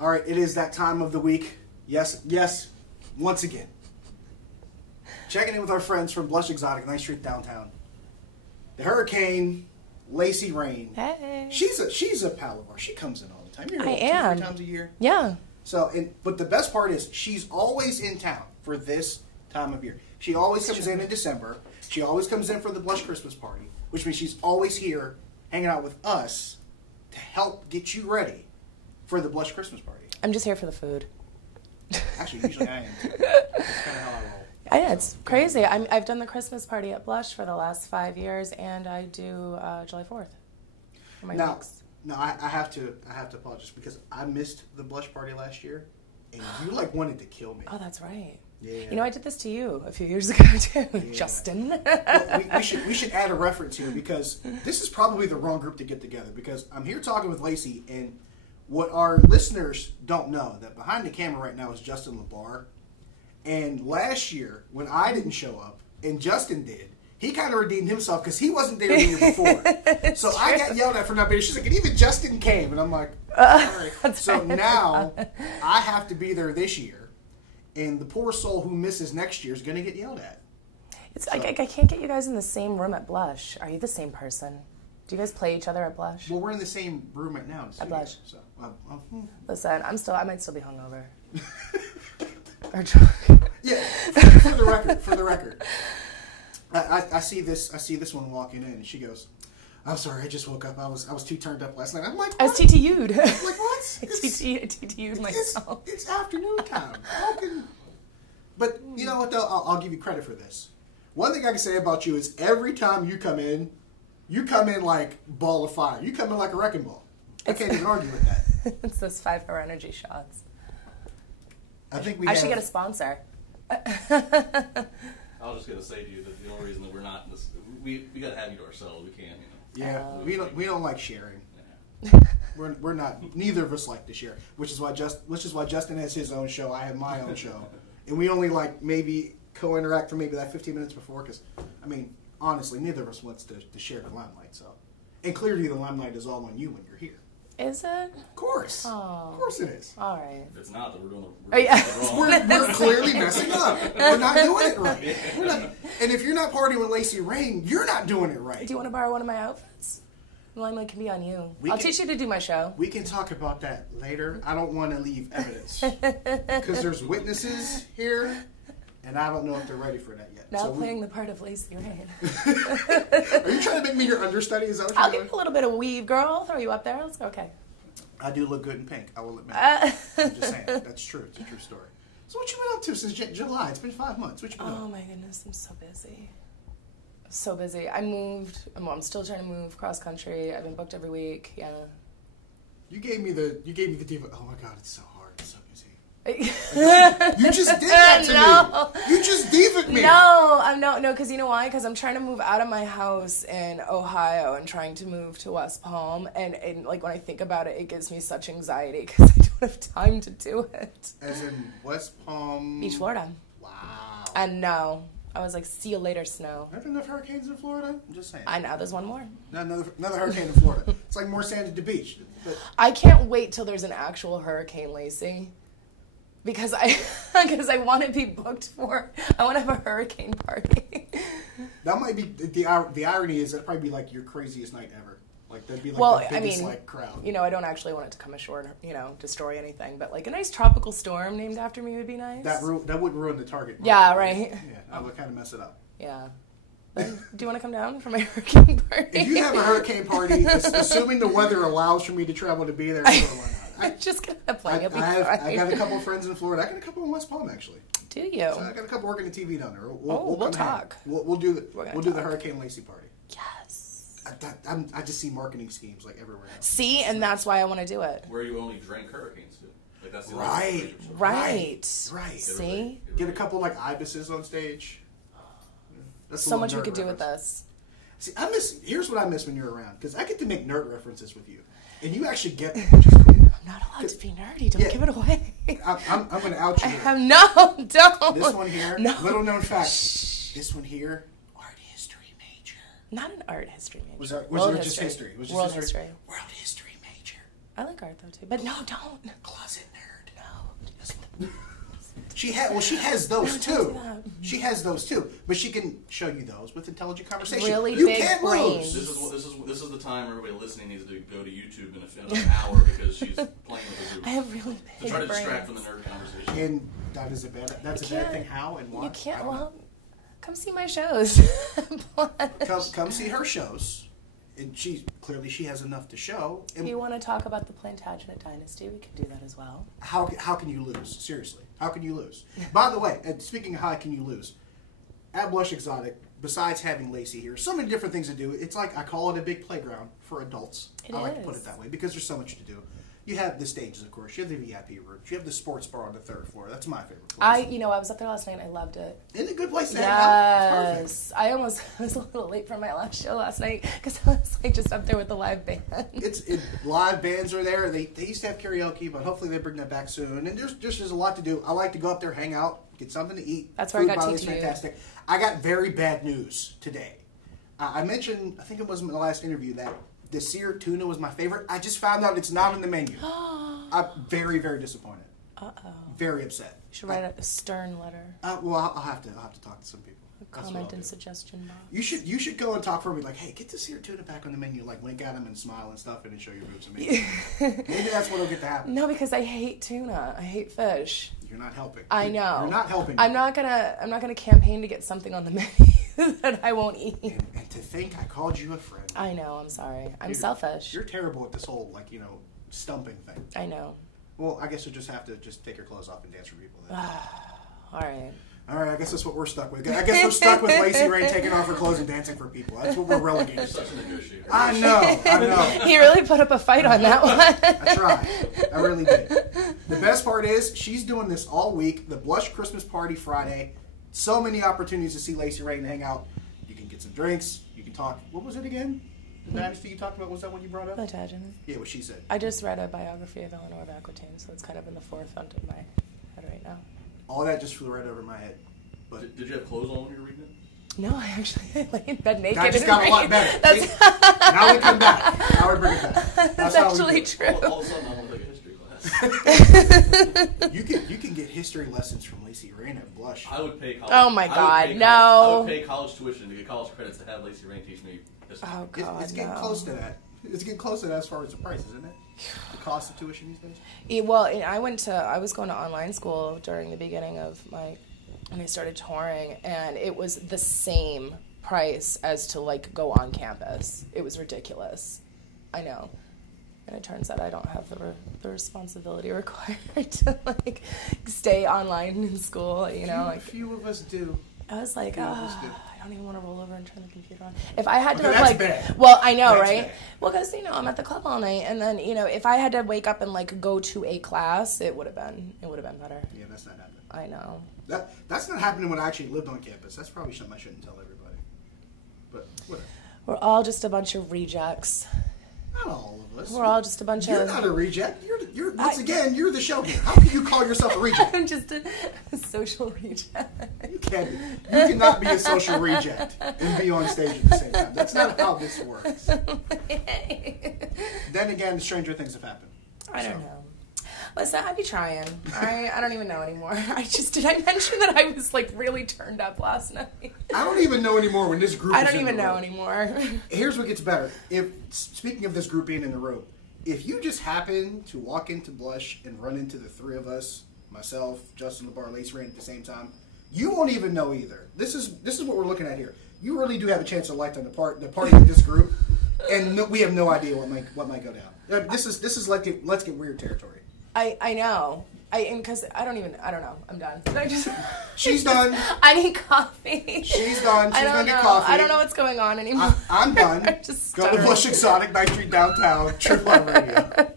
All right, it is that time of the week. Yes, once again. Checking in with our friends from Blush Exotic, 9th Street downtown. The Hurricane, Lacey Rain. Hey. She's a pal of ours. She comes in all the time. You're I am. 2-3 times a year. Yeah. So, but the best part is she's always in town for this time of year. She always comes in December. She always comes in for the Blush Christmas party, which means she's always here hanging out with us to help get you ready for the Blush Christmas party. I'm just here for the food. Actually, usually I am too. That's kind of how I roll. Yeah, it's crazy. I've done the Christmas party at Blush for the last 5 years, and I do July 4th for my weeks. No, I have to apologize because I missed the Blush party last year, and you wanted to kill me. Oh, that's right. Yeah. You know, I did this to you a few years ago too, yeah. Justin. Well, we should add a reference here because this is probably the wrong group to get together because I'm here talking with Lacey, and what our listeners don't know that behind the camera right now is Justin LeBar. And last year, when I didn't show up and Justin did, he kind of redeemed himself because he wasn't there the year before. So true. I got yelled at for not being. She's like, and even Justin came, and I'm like, all right. So now I have to be there this year, and the poor soul who misses next year is going to get yelled at. I can't get you guys in the same room at Blush. Are you the same person? Do you guys play each other at Blush? Well, we're in the same room right now. At Blush. So, Listen, I might still be hungover. Or drunk. Yeah, for the record. I see this one walking in, and she goes, "I'm sorry, I just woke up. I was too turned up last night." I'm like, what? I was TTU'd. I'm like, what? TTU'd myself. It's afternoon time. But you know what though? I'll give you credit for this. One thing I can say about you is every time you come in like ball of fire. You come in like a wrecking ball. I can't even argue with that. It's those 5-hour energy shots. I think I should get a sponsor. I was just gonna say to you that the only reason that we're not in this, we gotta have you to ourselves. We can't, Yeah, we don't like sharing. Yeah. We're not. Neither of us like to share, which is why Justin has his own show. I have my own show, and we only maybe co-interact for maybe that 15 minutes before. Because honestly, neither of us wants to share the limelight. So, and clearly the limelight is all on you when you're here. Is it? Of course. Oh. Of course it is. All right. If it's not, then we're doing We're clearly messing up. We're not doing it right. And if you're not partying with Lacey Rain, you're not doing it right. Do you want to borrow one of my outfits? The limelight can be on you. I'll teach you to do my show. We can talk about that later. I don't want to leave evidence. Because there's witnesses here, and I don't know if they're ready for that yet. Now playing the part of Lacey Rain. Are you trying to make me your understudy? Is that what you're I'll doing? give you a little bit of weave, girl. I'll throw you up there. Let's go. Okay. I do look good in pink. I will admit. I'm just saying. That's true. It's a true story. So what you been up to since July? It's been 5 months. What you been doing? Oh my goodness, I'm so busy. So busy. I moved. I'm still trying to move cross country. I've been booked every week. Yeah. You gave me the diva. Oh my God, it's so hard. It's so busy. You just did that to me. You just divaed me. No, because you know why? Because I'm trying to move out of my house in Ohio and trying to move to West Palm, and when I think about it, it gives me such anxiety because I don't have time to do it. As in West Palm Beach, Florida. Wow. And no, I was like, see you later, snow. Aren't there enough hurricanes in Florida? I'm just saying. I know, there's one more. Another hurricane in Florida. It's like more sand at the beach. But I can't wait till there's an actual hurricane, Lacey. Because I want to be booked for. I want to have a hurricane party. That might be the irony is that'd probably be like your craziest night ever. Like that'd be like the biggest crowd. You know, I don't actually want it to come ashore and destroy anything, but like a nice tropical storm named after me would be nice. That would ruin the target. Yeah, right. Yeah, that would kind of mess it up. Yeah. Do you want to come down for my hurricane party? If you have a hurricane party, assuming the weather allows for me to travel to be there, why not? I'm just going to play. I got a couple of friends in Florida. I got a couple in West Palm, actually. Do you? So I got a couple working in TV down there. We'll talk. We'll do the Hurricane Lacey party. Yes. I just see marketing schemes like everywhere else. See, and that's why I want to do it. Where you only drink hurricanes too. Like that's the Right. See? Get a couple like ibises on stage. That's so much we could do with this. See, here's what I miss when you're around, because I get to make nerd references with you, and you actually get it, which is cool. I'm not allowed to be nerdy. Don't give it away. I'm going to out you. No, don't. This one here, little known fact. Shh. This one here, art history major. Not an art history major. Was it just history? World history. World history major. I like art though too, but no, don't. Closet She has those too. She has those too, but she can show you those with intelligent conversation. Really you big can't brains. lose. This is the time everybody listening needs to go to YouTube in an hour because she's playing with the I have really big to try to brains. distract from the nerd conversation. And that's a bad thing. How and why? You can't. I don't know. Well, come see my shows. Come see her shows. And she has enough to show. And If you want to talk about the Plantagenet dynasty, we can do that as well. how can you lose? Seriously, how can you lose? By the way, and speaking of how can you lose, at Blush Exotic, besides having Lacey here, so many different things to do. It's like I call it a big playground for adults. I like to put it that way because there's so much to do. You have the stages, of course. You have the VIP room. You have the sports bar on the 3rd floor. That's my favorite place. I was up there last night and I loved it. Isn't it a good place to hang out? It's Yes. I was a little late for my last show last night because I was like just up there with the live band. Live bands are there. They used to have karaoke, but hopefully they bring that back soon. And there's a lot to do. I like to go up there, hang out, get something to eat. That's where I got Food, by the way, TTU. is fantastic. I got very bad news today. I mentioned, I think it was in the last interview, that the seared tuna was my favorite. I just found out it's not on the menu. I'm very, very disappointed. Uh-oh. Very upset. You should write a stern letter. Well, I'll have to talk to some people. A That's what comment I'll and do. suggestion box. You should go and talk for me, like, hey, get the seared tuna back on the menu, like wink at them and smile and stuff, and then show your boobs. Maybe that's what'll get to happen. No, because I hate tuna. I hate fish. You're not helping. I know. You're not helping. I'm not gonna campaign to get something on the menu that I won't eat. And to think I called you a friend. I know. I'm sorry. I'm selfish. You're terrible at this whole stumping thing. I know. Well, I guess you'll just have to take your clothes off and dance for people then. All right. All right, I guess that's what we're stuck with. I guess we're stuck with Lacey Rain taking off her clothes and dancing for people. That's what we're relegated to. Such a negotiator. I know. He really put up a fight on that one. I tried. I really did. The best part is she's doing this all week. The Blush Christmas Party Friday. So many opportunities to see Lacey Rain and hang out. You can get some drinks. You can talk. What was it again? The dynasty you talked about? Was that one you brought up? Plantagenet. Yeah, what she said. I just read a biography of Eleanor of Aquitaine, so it's kind of in the forefront of my head right now. All that just flew right over my head. But Did you have clothes on when you were reading it? No, I actually lay in bed naked. that just and got a lot read. better. That's, See? Now we come back. Now we bring it back. that's how we actually do it. true. All of a sudden, I want to take a history class. You can get history lessons from Lacey Rain at Blush. I would pay college. Oh my I would God, pay no. I would pay college tuition to get college credits to have Lacey Rain teach me history. Oh God, It's getting no. close to that. It's getting close to that as far as the price, isn't it? The cost of tuition these days. Yeah, well, I was going to online school during the beginning of when I started touring, and it was the same price as to go on campus. It was ridiculous. I know. And it turns out I don't have the responsibility required to stay online in school, you know. Few of us do. I was like, Few of us do. I don't even want to roll over and turn the computer on. If I had to Okay, that's bad. well, I know, That's right? bad. Well, because I'm at the club all night, and then if I had to wake up and go to a class, it would have been better. Yeah, that's not happening. I know. That's not happening when I actually lived on campus. That's probably something I shouldn't tell everybody. But whatever. We're all just a bunch of rejects. Not all of us. We're all just a bunch You're of. not a reject. You're once again, you're the showman. How can you call yourself a reject? I'm just a social reject. You can't. You cannot be a social reject and be on stage at the same time. That's not how this works. Then again, stranger things have happened. I don't know. Listen, I'd be trying. I don't even know anymore. Did I mention that I was really turned up last night? I don't even know anymore when this group I is don't in even the know room. anymore. Here's what gets better. Speaking of this group being in the room, if you just happen to walk into Blush and run into the three of us, myself, Justin LeBar, Lacey Rain at the same time, you won't even know either. This is what we're looking at here. You really do have a chance of lifetime the party with this group, and we have no idea what might go down. This is let's get weird territory. I know. Because I don't know. I'm done. She's done. I need coffee. She's done. She's I gonna don't get know. coffee. I don't know what's going on anymore. I'm done. Just Go to stuttering. Blush Exotic, 9th Street downtown, TribLIVE Radio.